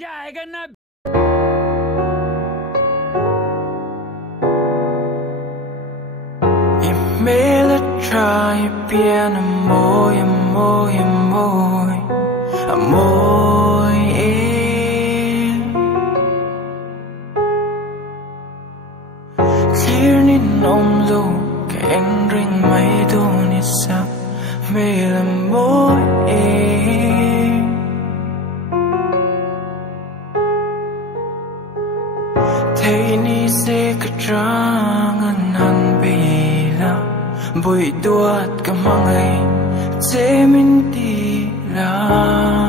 जाएगा ना। Mê là trai biển môi môi môi môi em khi nín ôm lu cánh rình mây tu nít sắp mê là môi em thấy ni sẽ cả trang ngân hẳn bì la buổi tuột cả mang ngày dễ mình đi là